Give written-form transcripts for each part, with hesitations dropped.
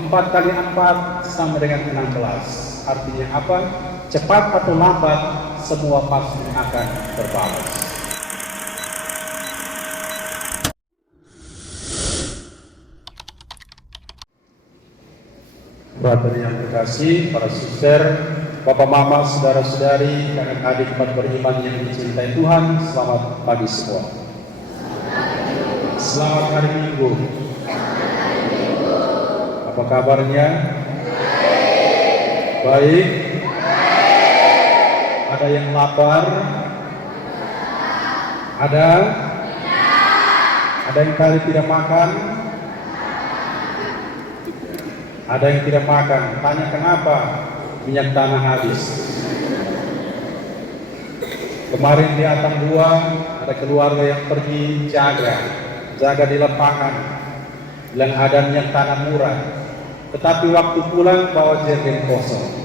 4 kali 4 sama dengan 16. Artinya apa? Cepat atau lambat, semua pasti akan terbalas. Brother yang terkasih, para suster, bapak mama, saudara-saudari, kakak adik umat beriman yang dicintai Tuhan, selamat pagi semua. Selamat hari Minggu. Apa kabarnya? Baik. Ada yang lapar? Ada yang kali tidak makan? Ada yang tidak makan. Tanya kenapa? Minyak tanah habis. Kemarin di Atang 2 ada keluarga yang pergi jaga di lapangan, bilang ada minyak tanah murah. Tetapi waktu pulang bawa jerigen kosong.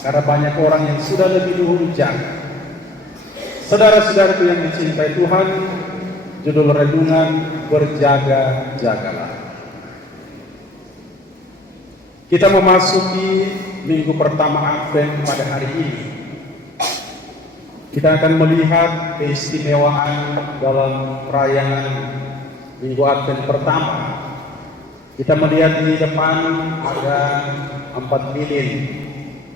Karena banyak orang yang sudah lebih dulu jaga. Saudara-saudaraku yang dicintai Tuhan, judul renungan berjaga-jagalah. Kita memasuki minggu pertama Advent pada hari ini. Kita akan melihat keistimewaan dalam perayaan minggu Advent pertama. Kita melihat di depan ada 4 lilin.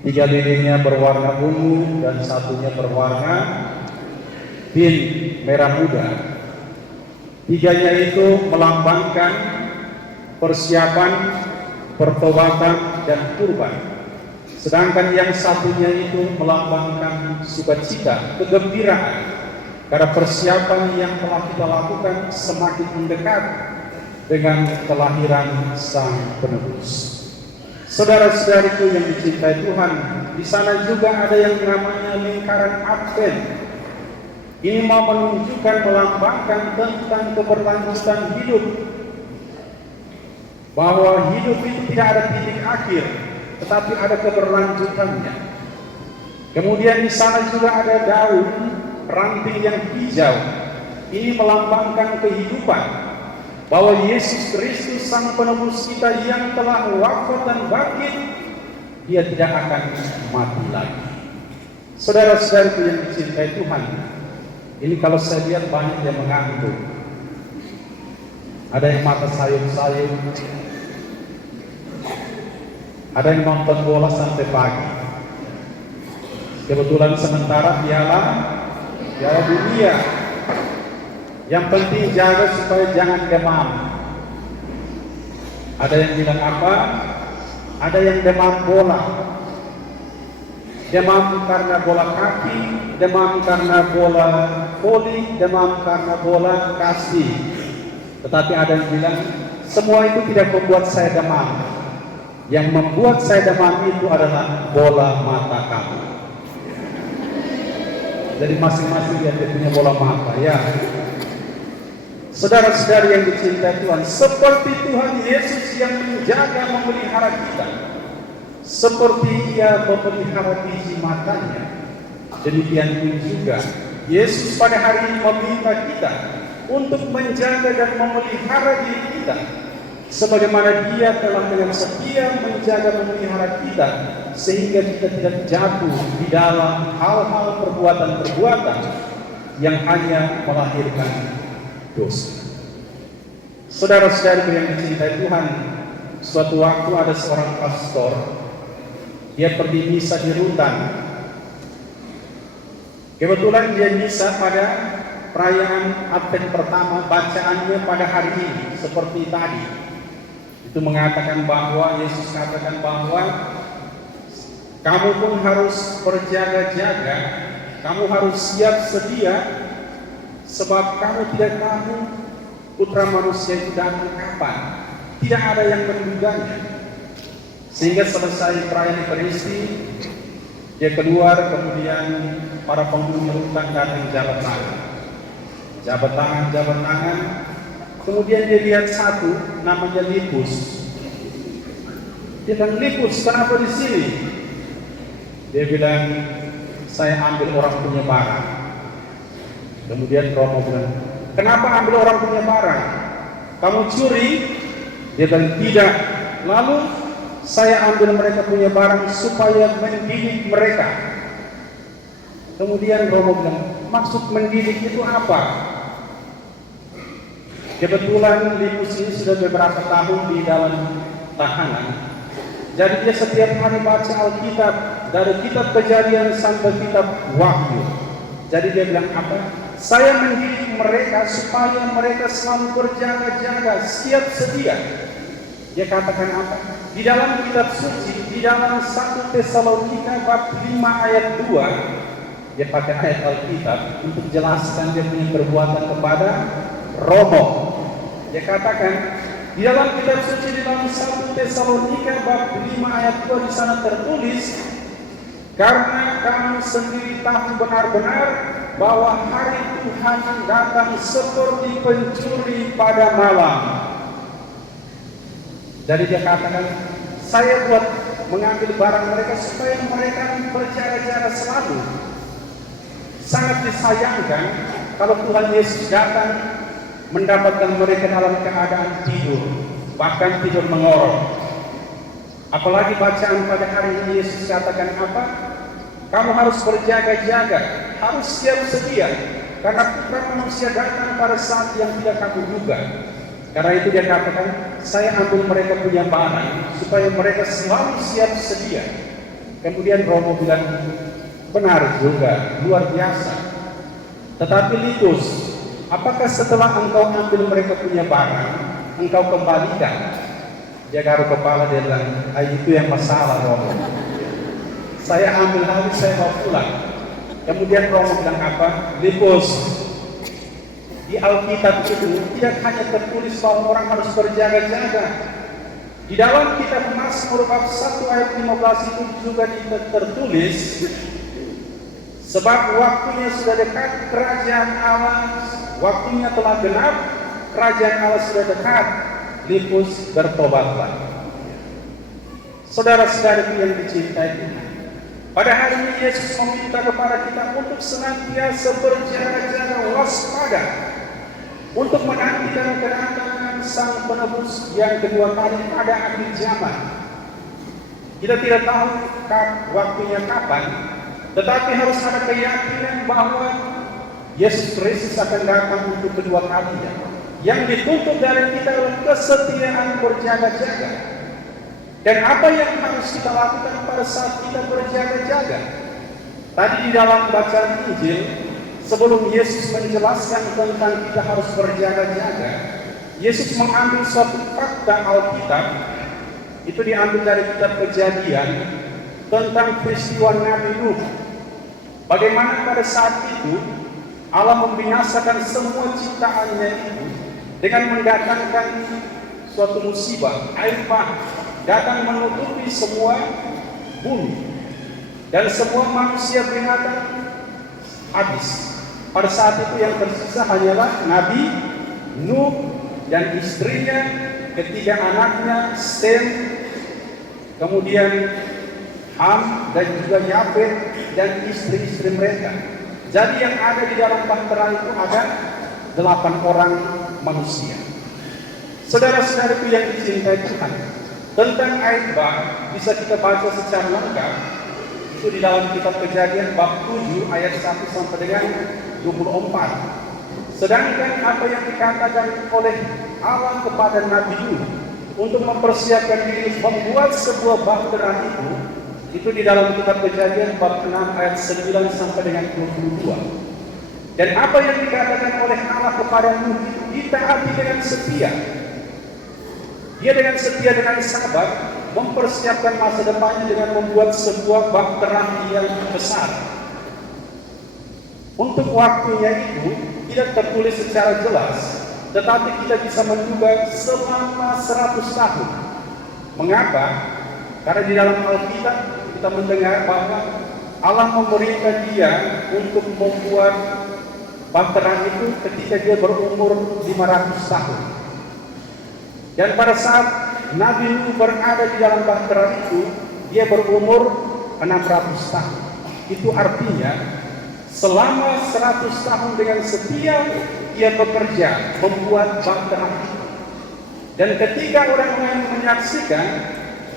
3 lilinnya berwarna ungu dan satunya berwarna pink merah muda. 3-nya itu melambangkan persiapan pertobatan dan kurban. Sedangkan yang satunya itu melambangkan sukacita, kegembiraan. Karena persiapan yang telah kita lakukan semakin mendekat dengan kelahiran Sang Penebus. Saudara-saudariku yang dicintai Tuhan, di sana juga ada yang namanya lingkaran Advent. Ini mau menunjukkan, melambangkan tentang keberlanjutan hidup. Bahwa hidup itu tidak ada titik akhir, tetapi ada keberlanjutannya. Kemudian di sana juga ada daun ranting yang hijau. Ini melambangkan kehidupan. Bahwa Yesus Kristus Sang Penebus kita yang telah wafat dan bangkit, Dia tidak akan mati lagi. Saudara-saudaraku yang dicintai Tuhan, ini kalau saya lihat banyak yang mengantuk. Ada yang mata sayup-sayup, ada yang nonton bola sampai pagi. Kebetulan sementara piala dunia. Yang penting jaga supaya jangan demam. Ada yang bilang apa? Ada yang demam bola. Demam karena bola kaki, demam karena bola voli, demam karena bola kasti. Tetapi ada yang bilang semua itu tidak membuat saya demam. Yang membuat saya demam itu adalah bola mata kamu. Jadi masing-masing dia punya bola mata, ya. Saudara-saudari yang dicintai Tuhan, seperti Tuhan Yesus yang menjaga memelihara kita, seperti Ia memelihara biji matanya, demikian pun juga Yesus pada hari ini meminta kita untuk menjaga dan memelihara diri kita, sebagaimana Dia telah dengan setia menjaga memelihara kita, sehingga kita tidak jatuh di dalam hal-hal perbuatan-perbuatan yang hanya melahirkan dosa. Saudara-saudari yang dicintai Tuhan, suatu waktu ada seorang pastor, dia pergi misa di Rutan. Kebetulan dia misa pada perayaan Advent pertama, bacaannya pada hari ini seperti tadi. Itu mengatakan bahwa Yesus katakan bahwa kamu pun harus berjaga-jaga, kamu harus siap sedia, sebab kamu tidak tahu Putra Manusia itu datang kapan. Tidak ada yang menduganya. Sehingga selesai perayaan Ekaristi, dia keluar, kemudian para penghuni Rutan datang jabat tangan. Kemudian dia lihat satu, namanya Lipus. Dia bilang, Lipus, kenapa di sini? Dia bilang, saya ambil orang punya barang. Kemudian Romo bilang, kenapa ambil orang punya barang? Kamu curi? Dia bilang, tidak, Lalu saya ambil mereka punya barang supaya mendidik mereka. Kemudian Romo bilang, maksud mendidik itu apa? Kebetulan Lipus ini sudah beberapa tahun di dalam tahanan. Jadi dia setiap hari baca Alkitab, dari kitab Kejadian sampai kitab Wahyu. Jadi dia bilang apa? Saya mendidik mereka supaya mereka selalu berjaga-jaga, siap sedia. Dia katakan apa? Di dalam kitab suci, di dalam 1 Tesalonika bab 5 ayat 2, dia pakai ayat Alkitab untuk jelaskan dia punya perbuatan kepada Romo. Dia katakan, di dalam kitab suci, di dalam 1 Tesalonika bab 5 ayat 2 di sana tertulis, karena kamu sendiri tahu benar-benar bahwa hari Tuhan datang seperti pencuri pada malam. Jadi dia katakan, saya buat mengambil barang mereka supaya mereka berjaga-jaga selalu. Sangat disayangkan kalau Tuhan Yesus datang mendapatkan mereka dalam keadaan tidur, bahkan tidur mengorok. Apalagi bacaan pada hari ini Yesus katakan apa? Kamu harus berjaga-jaga, harus siap sedia, karena Putra Manusia datang pada saat yang tidak kamu duga. Karena itu dia katakan, saya ambil mereka punya barang supaya mereka selalu siap sedia. Kemudian Romo bilang, benar juga, luar biasa. Tetapi Lipus, apakah setelah engkau ambil mereka punya barang, engkau kembalikan? Dia garuk kepala, dia bilang, itu yang masalah Romo. Saya ambil habis, saya mau pulang. Kemudian Romo bilang apa? Lipus, di Alkitab itu tidak hanya tertulis bahwa orang harus berjaga-jaga. Di dalam kitab Mazmur bab 1 ayat 15 itu juga tertulis, sebab waktunya sudah dekat kerajaan Allah, waktunya telah genap, kerajaan Allah sudah dekat. Lipus, bertobatlah. Saudara-saudaraku yang dicintai Tuhan, pada hari ini Yesus meminta kepada kita untuk senantiasa berjaga-jaga, waspada, untuk menantikan kedatangan Sang Penebus yang kedua kali pada akhir zaman. Kita tidak tahu waktunya kapan, tetapi harus ada keyakinan bahwa Yesus Kristus akan datang untuk kedua kalinya. Yang dituntut dari kita adalah kesetiaan berjaga-jaga. Dan apa yang harus kita lakukan pada saat kita berjaga-jaga? Tadi di dalam bacaan Injil, sebelum Yesus menjelaskan tentang kita harus berjaga-jaga, Yesus mengambil suatu fakta Alkitab, itu diambil dari kitab Kejadian, tentang peristiwa Nabi Nuh. Bagaimana pada saat itu, Allah membinasakan semua ciptaannya itu, dengan mendatangkan suatu musibah, air bah, datang menutupi semua bumi. Dan semua manusia binatang habis. Pada saat itu yang tersisa hanyalah Nabi Nuh dan istrinya, ketiga anaknya, Sem, kemudian Ham dan juga Yafet dan istri-istri mereka. Jadi yang ada di dalam bahtera itu ada 8 orang manusia. Saudara-saudaraku yang dicintai Tuhan, tentang air bah bisa kita baca secara lengkap itu di dalam kitab Kejadian bab 7 ayat 1 sampai dengan 24. Sedangkan apa yang dikatakan oleh Allah kepada Nabi Nuh untuk mempersiapkan diri membuat sebuah bahtera itu di dalam kitab Kejadian bab 6 ayat 9 sampai dengan 22. Dan apa yang dikatakan oleh Allah kepada Nuh itu ditaati dengan setia. Dia dengan setia, dengan sabar mempersiapkan masa depannya dengan membuat sebuah bahtera yang besar. Untuk waktunya itu tidak tertulis secara jelas, tetapi kita bisa menduga selama 100 tahun. Mengapa? Karena di dalam Alkitab kita mendengar bahwa Allah memerintah dia untuk membuat bahtera itu ketika dia berumur 500 tahun. Dan pada saat Nabi Nuh berada di dalam bahtera itu, dia berumur 600 tahun. Itu artinya selama 100 tahun dengan setia dia bekerja membuat bahtera itu. Dan ketika orang-orang menyaksikan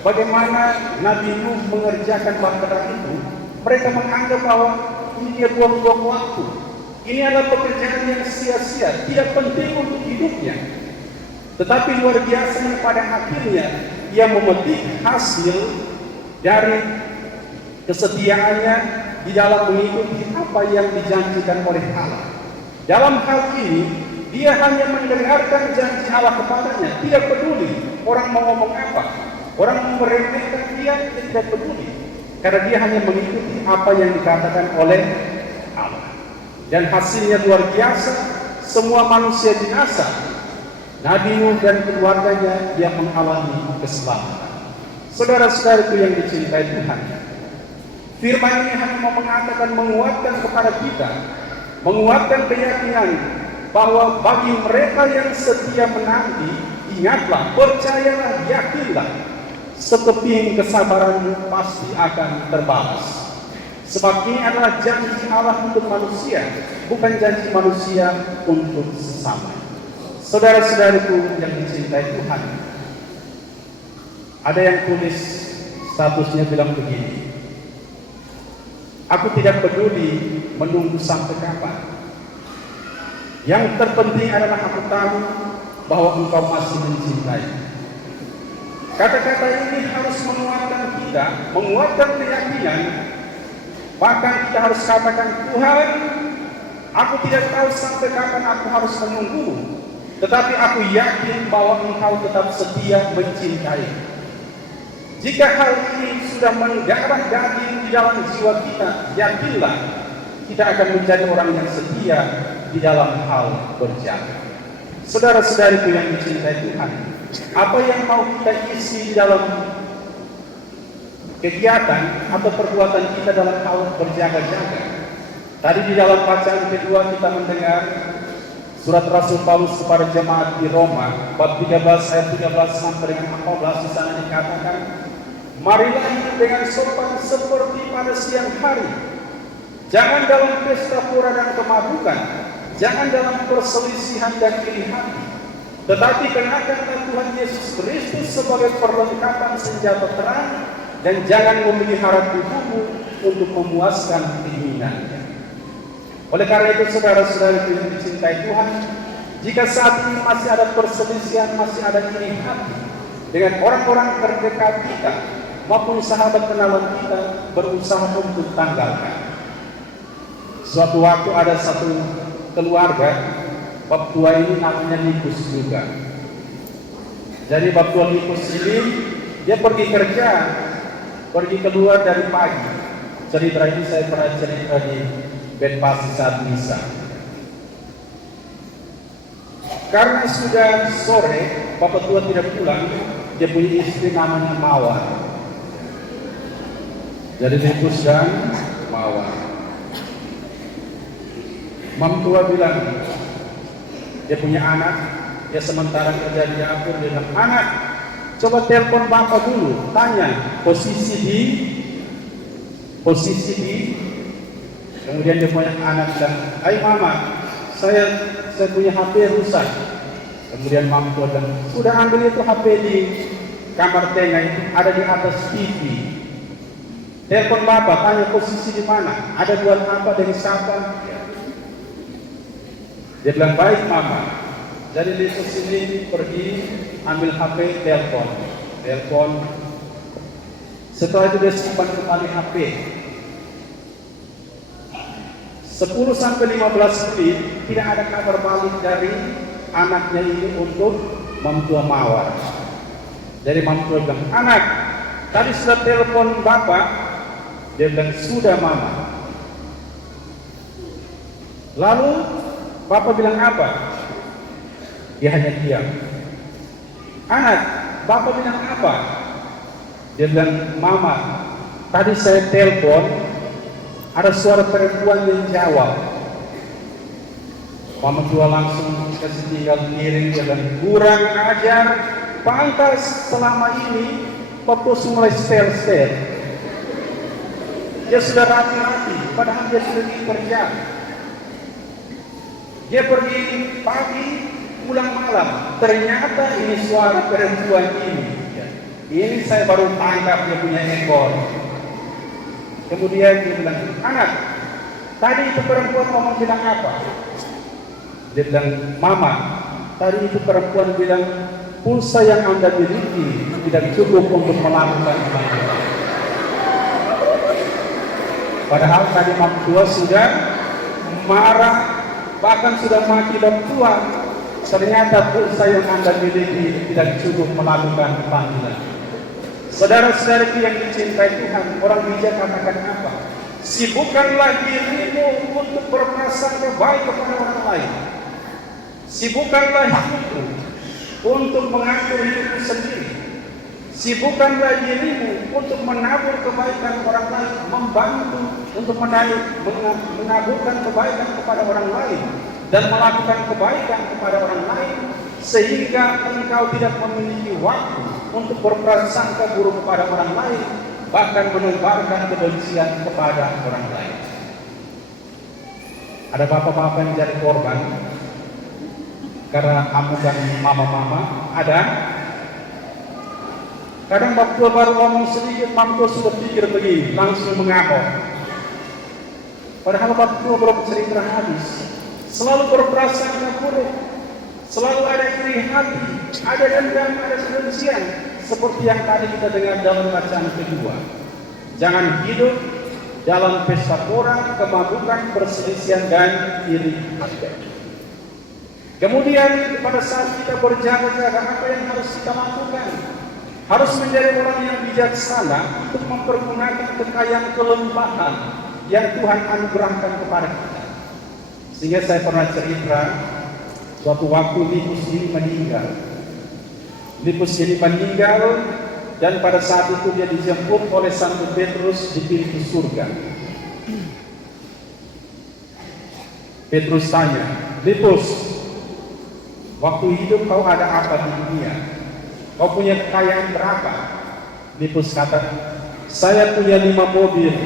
bagaimana Nabi Nuh mengerjakan bahtera itu, mereka menganggap bahwa ini dia buang-buang waktu. Ini adalah pekerjaan yang sia-sia, tidak penting untuk hidupnya. Tetapi luar biasa pada akhirnya ia memetik hasil dari kesetiaannya di dalam mengikuti apa yang dijanjikan oleh Allah. Dalam hal ini, dia hanya mendengarkan janji Allah kepadanya, tidak peduli orang mau ngomong apa, orang mau meremehkan dia tidak peduli, karena dia hanya mengikuti apa yang dikatakan oleh Allah. Dan hasilnya luar biasa, semua manusia binasa. Nabi Nuh dan keluarganya dia mengalami keselamatan. Saudara-saudaraku yang dicintai Tuhan, firman ini hanya mau mengatakan, menguatkan kepada kita, menguatkan keyakinan bahwa bagi mereka yang setia menanti, ingatlah, percayalah, yakinlah, sekeping kesabaranmu pasti akan terbalas. Sebab ini adalah janji Allah untuk manusia, bukan janji manusia untuk sesama. Saudara-saudariku yang dicintai Tuhan, ada yang tulis statusnya bilang begini, aku tidak peduli menunggu sampai kapan. Yang terpenting adalah aku tahu bahwa engkau masih mencintai. Kata-kata ini harus menguatkan kita, menguatkan keyakinan. Bahkan kita harus katakan, Tuhan, aku tidak tahu sampai kapan aku harus menunggu, tetapi aku yakin bahwa engkau tetap setia mencintai. Jika hal ini sudah menggarap daging di dalam jiwa kita, yakinlah kita akan menjadi orang yang setia di dalam hal berjaga. Saudara-saudariku yang dicintai Tuhan, apa yang mau kita isi di dalam kegiatan atau perbuatan kita dalam hal berjaga-jaga? Tadi di dalam bacaan kedua kita mendengar surat Rasul Paulus kepada jemaat di Roma, bab 13 ayat 13 sampai dengan 14, di sana dikatakan, marilah hidup dengan sopan seperti pada siang hari. Jangan dalam pesta pura dan kemabukan, jangan dalam perselisihan dan iri hati, tetapi kenakanlah Tuhan Yesus Kristus sebagai perlengkapan senjata terang, dan jangan memelihara tubuhmu untuk memuaskan keinginannya. Oleh karena itu, saudara-saudara yang dicintai Tuhan, jika saat ini masih ada perselisihan, masih ada iri hati dengan orang-orang terdekat kita maupun sahabat kenalan kita, berusaha untuk tanggalkan. Suatu waktu ada satu keluarga, bab tua ini namanya Nikus juga. Jadi bab tua Nikus ini dia pergi kerja, pergi keluar dari pagi. Cerita ini saya pernah cerita di Benpasi saat misa. Karena sudah sore, bapak tua tidak pulang, dia punya istri namanya Mawar. Jadi Nikus dan Mawar. Mam tua bilang, dia punya anak, dia sementara kerja di dapur, dia bilang, anak, coba telepon bapak dulu, tanya posisi di, kemudian dia punya anak dan, hai mama, saya punya HP rusak. Kemudian mam tua bilang, sudah ambil itu HP di kamar tengah itu, ada di atas TV. Telepon bapak, tanya posisi di mana, ada buat apa, dari siapa? Dia bilang, baik mama. Jadi di sini pergi ambil HP, telepon. Setelah itu dia simpan kembali HP. 10 sampai 15 menit tidak ada kabar balik dari anaknya ini untuk Mamtua Mawar. Jadi Mamtua bilang, anak, tadi sudah telepon bapak. Dia bilang, sudah mama. Lalu bapak bilang apa? Dia hanya diam. Anak, bapak bilang apa? Dia bilang, mama, tadi saya telepon, ada suara perempuan yang jawab. Mama tua langsung kasih tinggal miring, dia bilang, kurang ajar, pantas selama ini Bapak mulai stel-stel. Dia sudah rapi-rapi, padahal dia sudah pergi kerja. Dia pergi pagi, pulang malam, ternyata ini suara perempuan ini. Ini saya baru tangkap dia punya ekor. Kemudian dia bilang, anak, tadi itu perempuan ngomong bilang apa? Dia bilang, mama, tadi itu perempuan bilang, pulsa yang Anda miliki tidak cukup untuk melakukan ibadah. Padahal tadi tua sudah marah, bahkan sudah mati dan tua. Ternyata pulsa yang Anda miliki tidak cukup melakukan panggilan. Saudara-saudaraku yang dicintai Tuhan, orang bijak katakan apa? Sibukkanlah dirimu untuk berprasangka baik kepada orang lain. Sibukkanlah hidupmu untuk mengatur hidupmu sendiri. Sibukkanlah dirimu untuk menabur kebaikan orang lain, membantu untuk menaburkan kebaikan kepada orang lain dan melakukan kebaikan kepada orang lain, sehingga engkau tidak memiliki waktu untuk berprasangka buruk kepada orang lain, bahkan menebarkan kebencian kepada orang lain. Ada bapak-bapak yang jadi korban karena amukan mama-mama. Ada. Kadang waktu baru ngomong sedikit, mama sudah pikir begini, langsung mengamuk. Padahal waktu belum cerita habis, selalu berprasangka buruk, selalu ada iri hati, ada dendam, ada kebencian, seperti yang tadi kita dengar dalam bacaan kedua. Jangan hidup dalam pesta pora, kemabukan, perselisihan, dan iri hati. Kemudian pada saat kita berjaga-jaga, apa yang harus kita lakukan? Harus menjadi orang yang bijaksana untuk mempergunakan kekayaan kelimpahan yang Tuhan anugerahkan kepada kita. Sehingga saya pernah cerita, suatu waktu Lipus ini meninggal. Lipus ini meninggal, dan pada saat itu dia dijemput oleh Santo Petrus di pintu surga. Petrus tanya, Lipus, waktu hidup kau ada apa di dunia? Kau punya kekayaan berapa? Lipus kata, saya punya 5 mobil,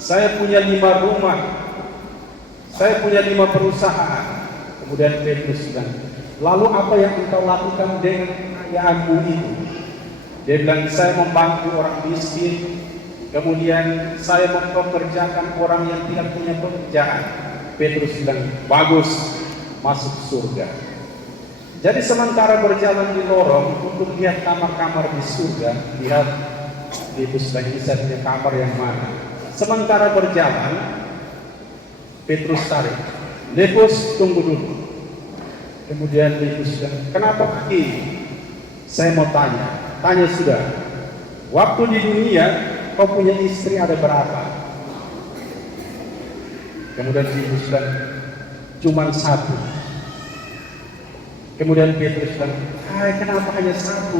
saya punya 5 rumah, saya punya 5 perusahaan. Kemudian Petrus bilang, lalu apa yang engkau lakukan dengan kekayaanmu itu? Dia bilang, saya membantu orang miskin, kemudian saya mempekerjakan orang yang tidak punya pekerjaan. Petrus bilang, bagus, masuk surga. Jadi sementara berjalan di lorong untuk lihat kamar-kamar di surga, lihat Lipus lagi saya punya kamar yang mana. Sementara berjalan, Petrus tarik, Lipus tunggu dulu. Kemudian Lipus bilang, kenapa pergi? Saya mau tanya sudah. Waktu di dunia kau punya istri ada berapa? Kemudian Lipus bilang, cuma 1. Kemudian Petrus bilang, kenapa hanya 1?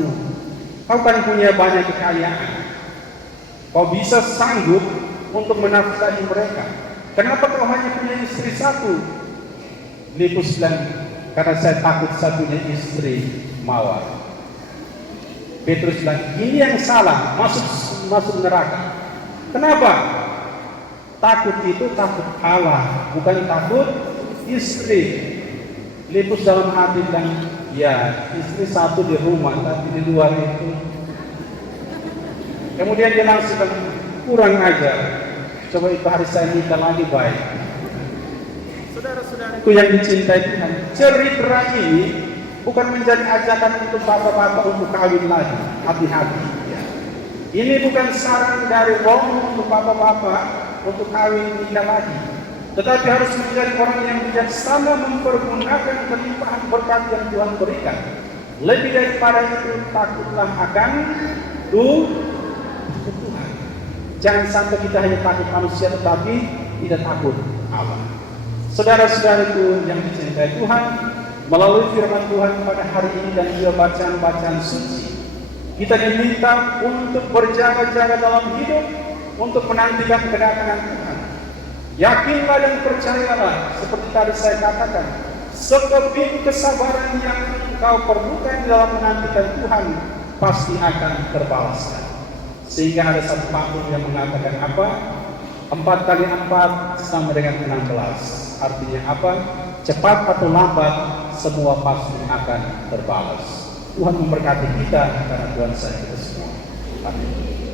Kau kan punya banyak kekayaan. Kau bisa sanggup untuk menafkahi mereka. Kenapa kau hanya punya istri 1? Lipus bilang, karena saya takut saya punya istri mawar. Petrus bilang, ini yang salah, masuk neraka. Kenapa? Takut itu takut Allah, bukan takut istri. Lipus dalam hati bilang, ya istri 1 di rumah, tapi di luar itu. Kemudian dia langsung bilang, kurang ajar. Coba itu hari saya nikah lagi baik. Saudara-saudaraku yang dicintai Tuhan, cerita ini bukan menjadi ajakan untuk bapak-bapak untuk kawin lagi. Hati-hati. Ya. Ini bukan saran dari Romo untuk bapak-bapak untuk kawin nikah lagi. Tetapi harus menjadi orang yang bijaksana mempergunakan kelimpahan berkat yang Tuhan berikan. Lebih daripada itu, takutlah akan Tuhan. Jangan sampai kita hanya takut manusia tetapi tidak takut Allah. Saudara-saudaraku yang dicintai Tuhan, melalui firman Tuhan pada hari ini dan juga bacaan-bacaan suci, kita diminta untuk berjaga-jaga dalam hidup untuk menantikan kedatangan Tuhan. Yakinlah dan percayalah, seperti tadi saya katakan, sekeping kesabaran yang engkau perlukan dalam menantikan Tuhan pasti akan terbalaskan. Sehingga ada satu pantun yang mengatakan apa? 4 kali 4 sama dengan 16. Artinya apa? Cepat atau lambat semua pasti akan terbalas. Tuhan memberkati kita karena Tuhan sayang kita semua. Amin.